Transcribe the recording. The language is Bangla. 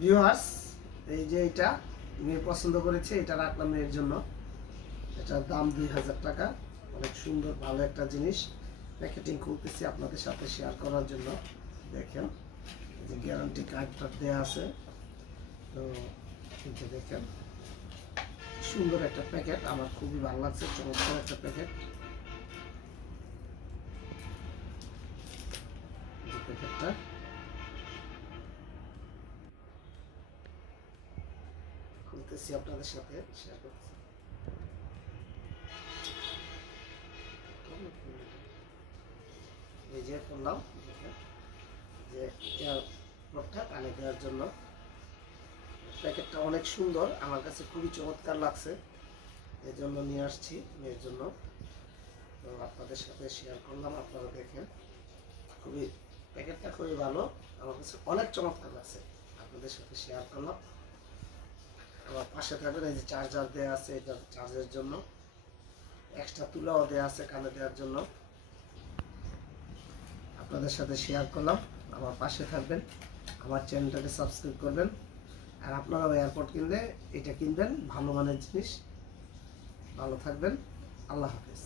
ভিউয়ার্স, এই যে এটা মেয়ে পছন্দ করেছে, এটা রাখলাম মেয়ের জন্য। এটার দাম 2000 টাকা। অনেক সুন্দর ভালো একটা জিনিস। প্যাকেটিং খুলতেছি আপনাদের সাথে শেয়ার করার জন্য। দেখেন এই যে গ্যারান্টি কার্ডটা দেওয়া আছে। তো এই যে দেখেন সুন্দর একটা প্যাকেট, আমার খুবই ভালো লাগছে, চমৎকার একটা প্যাকেট। যে প্যাকেটটা খুলতেছি আপনাদের সাথে শেয়ার করতেছি। এই যে করলাম, দেখেন যে এয়ারপডটা কানে দেওয়ার জন্য। প্যাকেটটা অনেক সুন্দর, আমার কাছে খুবই চমৎকার লাগছে, এই জন্য নিয়ে আসছি মেয়ের জন্য। তো আপনাদের সাথে শেয়ার করলাম, আপনারা দেখেন খুবই প্যাকেটটা খুবই ভালো, আমার কাছে অনেক চমৎকার লাগছে, আপনাদের সাথে শেয়ার করলাম। আমার পাশে থাকবেন, এই যে চার্জার দেওয়া আছে, এটা চার্জের জন্য। এক্সট্রা তুলাও দেওয়া আছে কানে দেওয়ার জন্য। আপনাদের সাথে শেয়ার করলাম, আমার পাশে থাকবেন, আমার চ্যানেলটাকে সাবস্ক্রাইব করবেন। আর আপনারাও এয়ারপড কিনলে এটা কিনবেন, ভালো মানের জিনিস। ভালো থাকবেন, আল্লাহ হাফেজ।